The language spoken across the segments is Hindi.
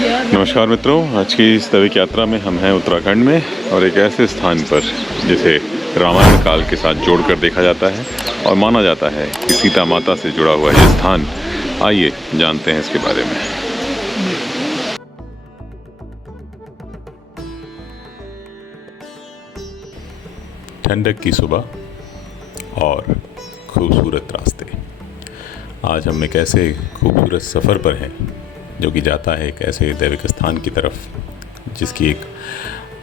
नमस्कार मित्रों, आज की इस दैविक यात्रा में हम हैं उत्तराखंड में और एक ऐसे स्थान पर जिसे रामायण काल के साथ जोड़कर देखा जाता है और माना जाता है कि सीता माता से जुड़ा हुआ ये स्थान। आइए जानते हैं इसके बारे में। ठंडक की सुबह और खूबसूरत रास्ते। आज हम एक ऐसे खूबसूरत सफ़र पर हैं जो कि जाता है एक ऐसे दैविक स्थान की तरफ जिसकी एक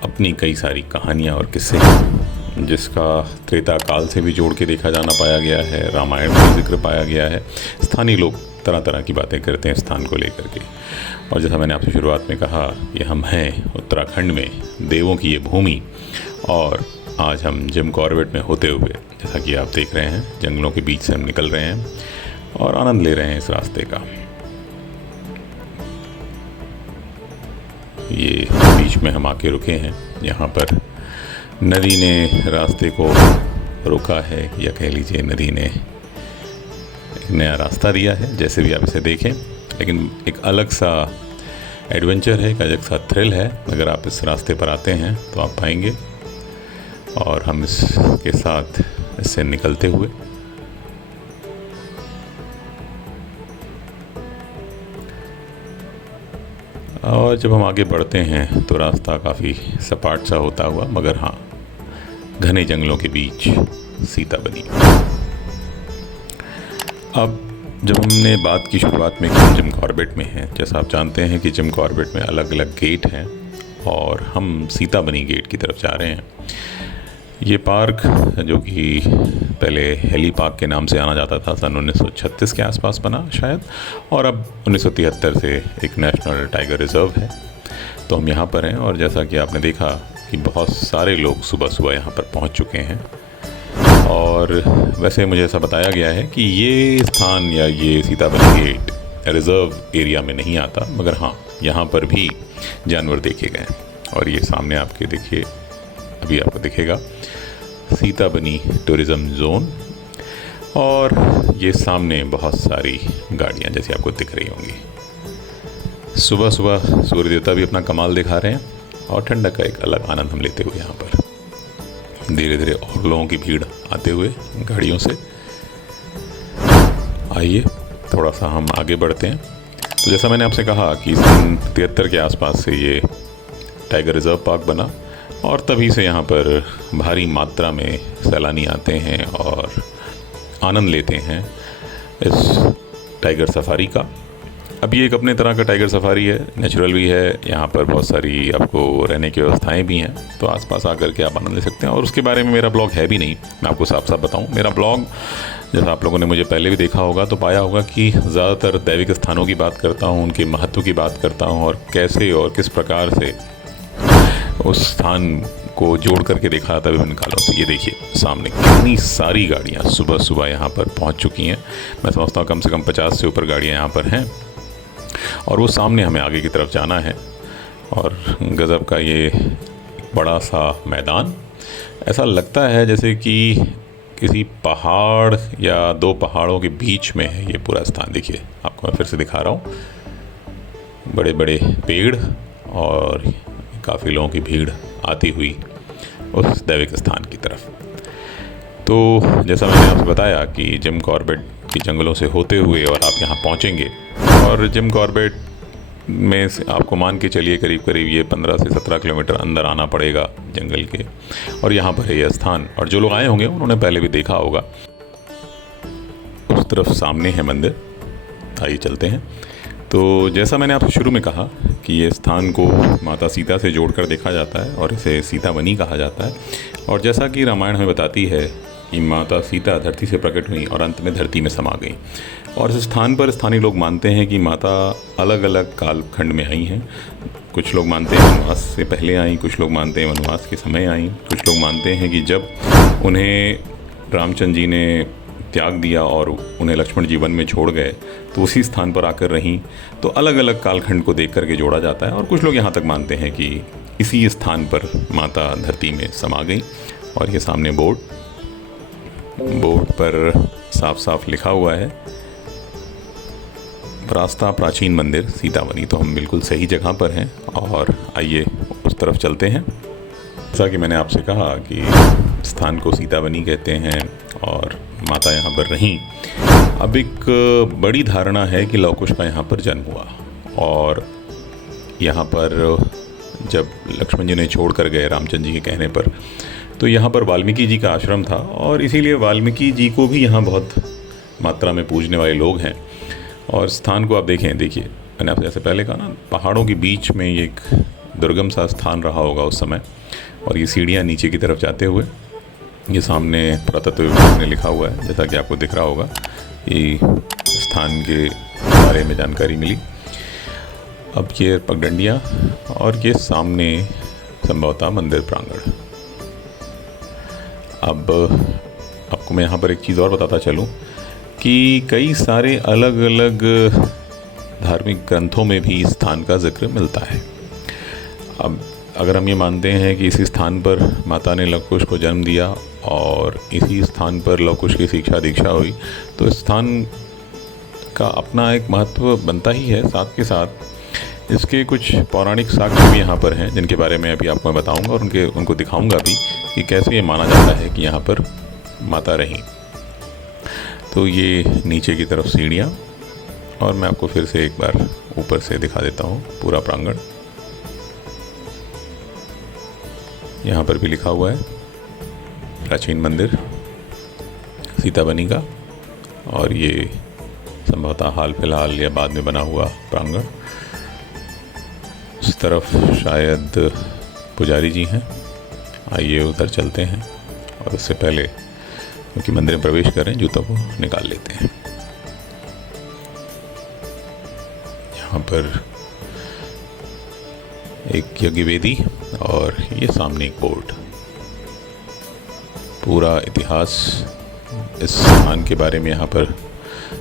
अपनी कई सारी कहानियाँ और किस्से हैं, जिसका त्रेता काल से भी जोड़ के देखा जाना पाया गया है, रामायण में जिक्र पाया गया है। स्थानीय लोग तरह तरह की बातें करते हैं स्थान को लेकर के। और जैसा मैंने आपसे शुरुआत में कहा कि हम हैं उत्तराखंड में, देवों की ये भूमि। और आज हम जिम कॉर्बेट में होते हुए, जैसा कि आप देख रहे हैं, जंगलों के बीच से हम निकल रहे हैं और आनंद ले रहे हैं इस रास्ते का। ये बीच में हम आके रुके हैं, यहाँ पर नदी ने रास्ते को रोका है, या कह लीजिए नदी ने एक नया रास्ता दिया है, जैसे भी आप इसे देखें। लेकिन एक अलग सा एडवेंचर है, एक अलग सा थ्रिल है अगर आप इस रास्ते पर आते हैं तो आप पाएंगे। और हम इसके साथ इससे निकलते हुए और जब हम आगे बढ़ते हैं तो रास्ता काफ़ी सपाट सा होता हुआ, मगर हाँ, घने जंगलों के बीच सीता बनी। अब जब हमने बात की शुरुआत में कि हम जिम कॉर्बेट में हैं, जैसा आप जानते हैं कि जिम कॉर्बेट में अलग अलग गेट हैं और हम सीता बनी गेट की तरफ जा रहे हैं। ये पार्क जो कि पहले हेली पार्क के नाम से जाना जाता था, सन 1936 के आसपास बना शायद, और अब 1973 से एक नेशनल टाइगर रिज़र्व है। तो हम यहाँ पर हैं और जैसा कि आपने देखा कि बहुत सारे लोग सुबह सुबह यहाँ पर पहुँच चुके हैं। और वैसे मुझे ऐसा बताया गया है कि ये स्थान या ये सीताबनी गेट रिज़र्व एरिया में नहीं आता, मगर हाँ, यहाँ पर भी जानवर देखे गए। और ये सामने आपके देखिए, अभी आपको दिखेगा सीताबनी टूरिज़्म जोन। और ये सामने बहुत सारी गाड़ियाँ जैसी आपको दिख रही होंगी। सुबह सुबह सूर्य देवता भी अपना कमाल दिखा रहे हैं और ठंडक का एक अलग आनंद हम लेते हुए यहाँ पर धीरे धीरे और लोगों की भीड़ आते हुए गाड़ियों से। आइए थोड़ा सा हम आगे बढ़ते हैं। तो जैसा मैंने आपसे कहा कि सन 73 के आसपास से ये टाइगर रिज़र्व पार्क बना और तभी से यहाँ पर भारी मात्रा में सैलानी आते हैं और आनंद लेते हैं इस टाइगर सफारी का। अब ये एक अपने तरह का टाइगर सफारी है, नेचुरल भी है। यहाँ पर बहुत सारी आपको रहने की व्यवस्थाएं भी हैं, तो आसपास आकर के आप आनंद ले सकते हैं। और उसके बारे में मेरा ब्लॉग है भी नहीं, मैं आपको साफ साफ बताऊँ। मेरा ब्लॉग, जैसा आप लोगों ने मुझे पहले भी देखा होगा, तो पाया होगा कि ज़्यादातर दैविक स्थानों की बात करता हूँ, उनके महत्व की बात करता हूँ और कैसे और किस प्रकार से उस स्थान को जोड़ करके देखा जाता है विभिन्न कालों से। ये देखिए सामने कितनी सारी गाड़ियाँ सुबह सुबह यहाँ पर पहुँच चुकी हैं। मैं समझता हूँ कम से कम 50 से ऊपर गाड़ियाँ यहाँ पर हैं। और वो सामने हमें आगे की तरफ जाना है। और गज़ब का ये बड़ा सा मैदान, ऐसा लगता है जैसे कि किसी पहाड़ या दो पहाड़ों के बीच में है ये पूरा स्थान। देखिए, आपको मैं फिर से दिखा रहा हूँ, बड़े बड़े पेड़ और काफ़ी लोगों की भीड़ आती हुई उस दैविक स्थान की तरफ। तो जैसा मैंने आपसे बताया कि जिम कॉर्बेट के जंगलों से होते हुए और आप यहाँ पहुँचेंगे, और जिम कॉर्बेट में से आपको मान के चलिए करीब करीब ये 15 से 17 किलोमीटर अंदर आना पड़ेगा जंगल के। और यहाँ पर है यह स्थान, और जो लोग आए होंगे उन्होंने पहले भी देखा होगा। उस तरफ सामने है मंदिर, आइए चलते हैं। तो जैसा मैंने आपसे शुरू में कहा कि ये स्थान को माता सीता से जोड़कर देखा जाता है और इसे सीताबनी कहा जाता है। और जैसा कि रामायण हमें बताती है कि माता सीता धरती से प्रकट हुई और अंत में धरती में समा गई। और इस स्थान पर स्थानीय लोग मानते हैं कि माता अलग अलग कालखंड में आई हैं। कुछ लोग मानते हैं वनवास से पहले आई, कुछ लोग मानते हैं वनवास के समय आई, कुछ लोग मानते हैं कि जब उन्हें रामचंद्र जी ने त्याग दिया और उन्हें लक्ष्मण जी वन में छोड़ गए तो उसी स्थान पर आकर रहीं। तो अलग अलग कालखंड को देख करके जोड़ा जाता है। और कुछ लोग यहाँ तक मानते हैं कि इसी स्थान पर माता धरती में समा गई। और ये सामने बोर्ड पर साफ साफ लिखा हुआ है रास्ता प्राचीन मंदिर सीतावनी, तो हम बिल्कुल सही जगह पर हैं और आइए उस तरफ चलते हैं। जैसा कि मैंने आपसे कहा कि स्थान को सीतावनी कहते हैं और माता यहाँ पर रहीं। अब एक बड़ी धारणा है कि लव कुश का यहाँ पर जन्म हुआ और यहाँ पर जब लक्ष्मण जी ने छोड़ कर गए रामचंद्र जी के कहने पर, तो यहाँ पर वाल्मीकि जी का आश्रम था और इसीलिए वाल्मीकि जी को भी यहाँ बहुत मात्रा में पूजने वाले लोग हैं। और स्थान को आप देखिए मैंने आपसे जैसे पहले कहा ना, पहाड़ों के बीच में ये एक दुर्गम सा स्थान रहा होगा उस समय। और ये सीढ़ियाँ नीचे की तरफ जाते हुए, ये सामने पुरातत्व विभाग ने लिखा हुआ है, जैसा कि आपको दिख रहा होगा, ये स्थान के बारे में जानकारी मिली। अब ये पगडंडियाँ और ये सामने संभवतः मंदिर प्रांगण। अब आपको मैं यहाँ पर एक चीज़ और बताता चलूँ कि कई सारे अलग अलग धार्मिक ग्रंथों में भी इस स्थान का जिक्र मिलता है। अब अगर हम ये मानते हैं कि इसी स्थान पर माता ने लव कुश को जन्म दिया और इसी स्थान पर लव कुश की शिक्षा दीक्षा हुई, तो इस स्थान का अपना एक महत्व बनता ही है। साथ के साथ इसके कुछ पौराणिक साक्ष्य भी यहाँ पर हैं, जिनके बारे में अभी आपको मैं बताऊँगा और उनको दिखाऊँगा भी कि कैसे ये माना जाता है कि यहाँ पर माता रहीं। तो ये नीचे की तरफ सीढ़ियाँ, और मैं आपको फिर से एक बार ऊपर से दिखा देता हूँ पूरा प्रांगण। यहाँ पर भी लिखा हुआ है प्राचीन मंदिर सीतावनी का, और ये संभवतः हाल फिलहाल या बाद में बना हुआ प्रांगण। उस तरफ शायद पुजारी जी हैं, आइए उधर चलते हैं। और उससे पहले क्योंकि मंदिर में प्रवेश कर रहे हैं, जूतों को निकाल लेते हैं। यहाँ पर एक यज्ञ वेदी और ये सामने एक बोर्ड। पूरा इतिहास इस स्थान के बारे में यहाँ पर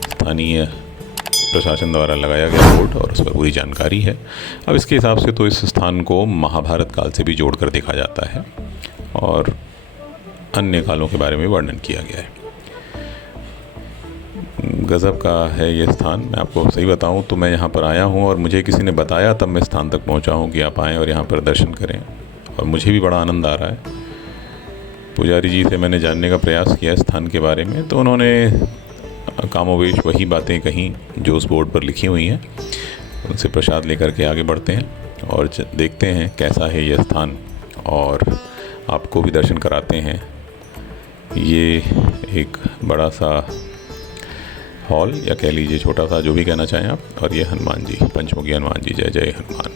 स्थानीय प्रशासन द्वारा लगाया गया बोर्ड और उस पर पूरी जानकारी है। अब इसके हिसाब से तो इस स्थान को महाभारत काल से भी जोड़कर देखा जाता है और अन्य कालों के बारे में वर्णन किया गया है। गज़ब का है ये स्थान। मैं आपको सही बताऊं तो मैं यहाँ पर आया हूँ और मुझे किसी ने बताया तब मैं स्थान तक पहुँचा हूँ कि आप आएँ और यहाँ पर दर्शन करें, और मुझे भी बड़ा आनंद आ रहा है। पुजारी जी से मैंने जानने का प्रयास किया स्थान के बारे में, तो उन्होंने कामोवेश वही बातें कहीं जो उस बोर्ड पर लिखी हुई हैं। उनसे प्रसाद लेकर के आगे बढ़ते हैं और देखते हैं कैसा है ये स्थान, और आपको भी दर्शन कराते हैं। ये एक बड़ा सा हॉल, या कह लीजिए छोटा सा, जो भी कहना चाहें आप। और ये हनुमान जी, पंचमुखी हनुमान जी, जय जय हनुमान,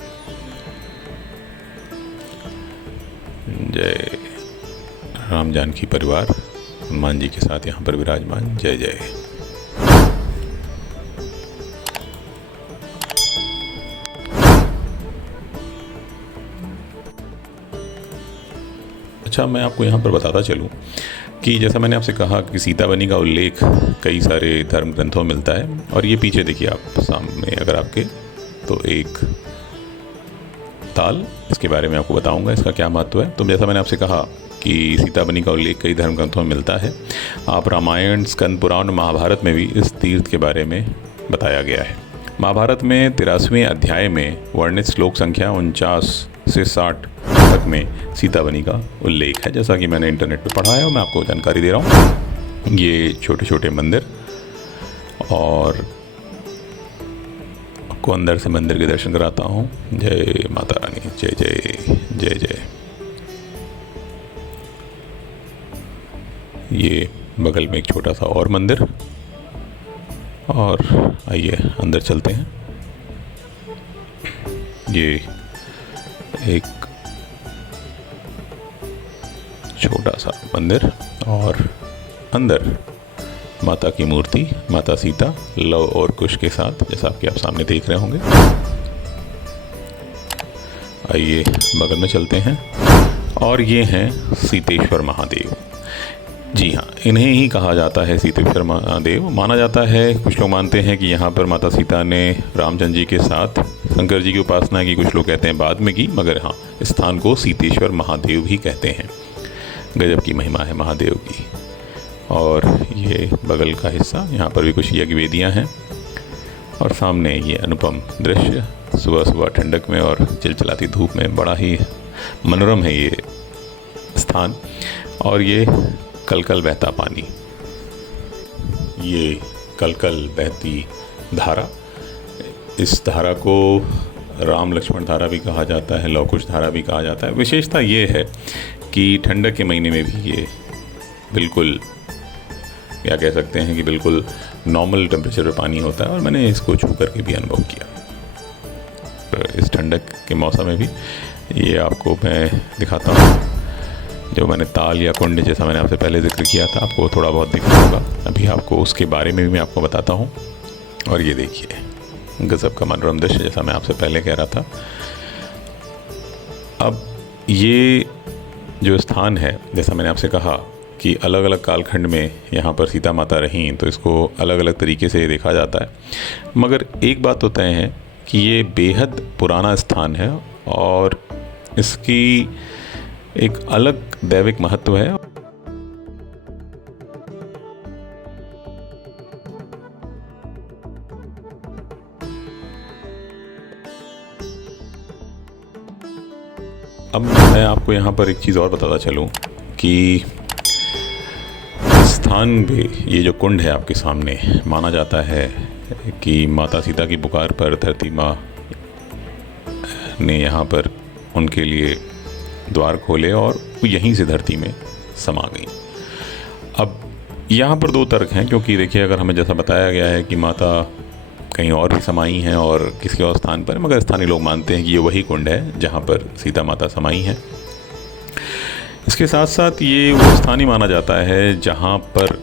जय राम जानकी परिवार हनुमान जी के साथ यहाँ पर विराजमान, जय जय। अच्छा, मैं आपको यहाँ पर बताता चलूँ कि जैसा मैंने आपसे कहा कि सीतावनी का उल्लेख कई सारे धर्म ग्रंथों में मिलता है। और ये पीछे देखिए आप सामने अगर आपके, तो एक ताल, इसके बारे में आपको बताऊंगा इसका क्या महत्व है। तो जैसा मैंने आपसे कहा कि सीतावनी का उल्लेख कई धर्म ग्रंथों में मिलता है। आप रामायण, स्कंद पुराण और महाभारत में भी इस तीर्थ के बारे में बताया गया है। महाभारत में 83वें अध्याय में वर्णित श्लोक संख्या 49 से 60 तक में सीतावनी का उल्लेख है, जैसा कि मैंने इंटरनेट पे पढ़ा है और मैं आपको जानकारी दे रहा हूँ। ये छोटे छोटे मंदिर, और आपको अंदर से मंदिर के दर्शन कराता हूँ। जय माता रानी, जय जय जय जय। ये बगल में एक छोटा सा और मंदिर, और आइए अंदर चलते हैं। ये एक छोटा सा मंदिर, और अंदर माता की मूर्ति, माता सीता लव और कुश के साथ, जैसा आपके आप सामने देख रहे होंगे। आइए बगल में चलते हैं, और ये हैं सीतेश्वर महादेव। जी हाँ, इन्हें ही कहा जाता है सीतेश्वर महादेव। माना जाता है, कुछ लोग मानते हैं कि यहाँ पर माता सीता ने रामचंद्र जी के साथ शंकर जी की उपासना की, कुछ लोग कहते हैं बाद में की, मगर हाँ, इस स्थान को सीतेश्वर महादेव ही कहते हैं। गजब की महिमा है महादेव की। और ये बगल का हिस्सा, यहाँ पर भी कुछ यज्ञ वेदियाँ हैं, और सामने ये अनुपम दृश्य सुबह सुबह ठंडक में और चिलचिलाती धूप में, बड़ा ही मनोरम है ये स्थान। और ये कलकल बहता पानी, ये कलकल बहती धारा, इस धारा को राम लक्ष्मण धारा भी कहा जाता है, लव कुश धारा भी कहा जाता है। विशेषता ये है कि ठंडक के महीने में भी ये बिल्कुल, क्या कह सकते हैं कि बिल्कुल नॉर्मल टेम्परेचर पे पानी होता है। और मैंने इसको छू करके भी अनुभव किया इस ठंडक के मौसम में भी। ये आपको मैं दिखाता हूँ, जो मैंने ताल या कुंड जैसा मैंने आपसे पहले जिक्र किया था, आपको थोड़ा बहुत दिख रहा होगा। अभी आपको उसके बारे में भी मैं आपको बताता हूँ। और ये देखिए गज़ब का मनोरम दृश्य, जैसा मैं आपसे पहले कह रहा था। अब ये जो स्थान है, जैसा मैंने आपसे कहा कि अलग अलग कालखंड में यहाँ पर सीता माता रहीं, तो इसको अलग अलग तरीके से देखा जाता है। मगर एक बात तो तय है कि ये बेहद पुराना स्थान है और इसकी एक अलग दैविक महत्व है। अब मैं आपको यहाँ पर एक चीज़ और बताता चलूँ कि स्थान में ये जो कुंड है आपके सामने, माना जाता है कि माता सीता की पुकार पर धरती माँ ने यहाँ पर उनके लिए द्वार खोले और वो यहीं से धरती में समा गई। अब यहाँ पर दो तर्क हैं, क्योंकि देखिए अगर हमें जैसा बताया गया है कि माता कहीं और भी समाई हैं और किसी और स्थान पर, मगर स्थानीय लोग मानते हैं कि ये वही कुंड है जहाँ पर सीता माता समाई हैं। इसके साथ साथ ये वो स्थान ही माना जाता है जहाँ पर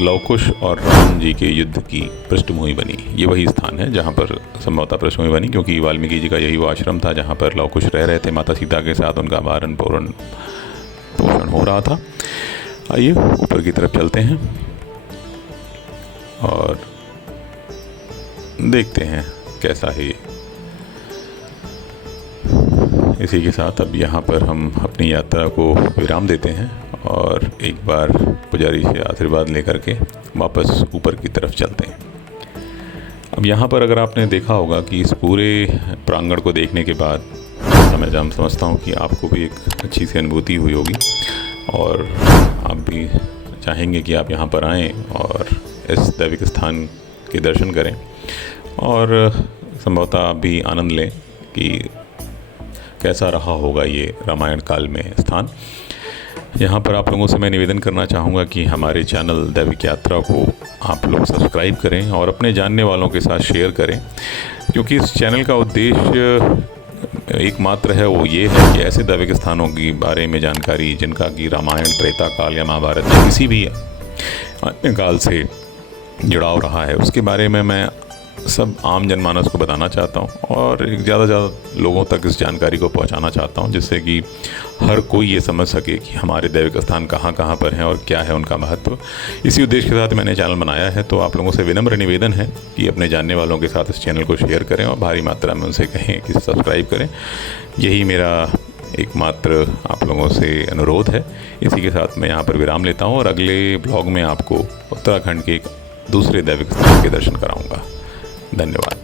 लव कुश और राम जी के युद्ध की पृष्ठभूमि बनी। ये वही स्थान है जहाँ पर संभवतः पृष्ठभूमि बनी, क्योंकि वाल्मीकि जी का यही वो आश्रम था जहाँ पर लव कुश रह रहे थे माता सीता के साथ, उनका भरण पोषण हो रहा था। आइए ऊपर की तरफ चलते हैं और देखते हैं कैसा है। इसी के साथ अब यहाँ पर हम अपनी यात्रा को विराम देते हैं और एक बार पुजारी से आशीर्वाद लेकर के वापस ऊपर की तरफ चलते हैं। अब यहाँ पर अगर आपने देखा होगा कि इस पूरे प्रांगण को देखने के बाद मैं समझता हूँ कि आपको भी एक अच्छी सी अनुभूति हुई होगी और आप भी चाहेंगे कि आप यहाँ पर आएँ और इस दैविक स्थान के दर्शन करें और संभवतः आप भी आनंद लें कि कैसा रहा होगा ये रामायण काल में स्थान। यहाँ पर आप लोगों से मैं निवेदन करना चाहूँगा कि हमारे चैनल दैविक यात्रा को आप लोग सब्सक्राइब करें और अपने जानने वालों के साथ शेयर करें, क्योंकि इस चैनल का उद्देश्य एकमात्र है, वो ये है कि ऐसे दैविक स्थानों के बारे में जानकारी जिनका कि रामायण, त्रेता काल या महाभारत या किसी भी अन्य काल से जुड़ाव रहा है, उसके बारे में मैं सब आम जनमानस को बताना चाहता हूँ और ज़्यादा से ज़्यादा लोगों तक इस जानकारी को पहुँचाना चाहता हूँ, जिससे कि हर कोई ये समझ सके कि हमारे दैविक स्थान कहाँ कहाँ पर हैं और क्या है उनका महत्व। इसी उद्देश्य के साथ मैंने चैनल बनाया है। तो आप लोगों से विनम्र निवेदन है कि अपने जानने वालों के साथ इस चैनल को शेयर करें और भारी मात्रा में उनसे कहें कि सब्सक्राइब करें। यही मेरा एकमात्र आप लोगों से अनुरोध है। इसी के साथ मैं यहाँ पर विराम लेता हूँ और अगले ब्लॉग में आपको उत्तराखंड के एक दूसरे दैविक स्थान के दर्शन कराऊँगा। धन्यवाद।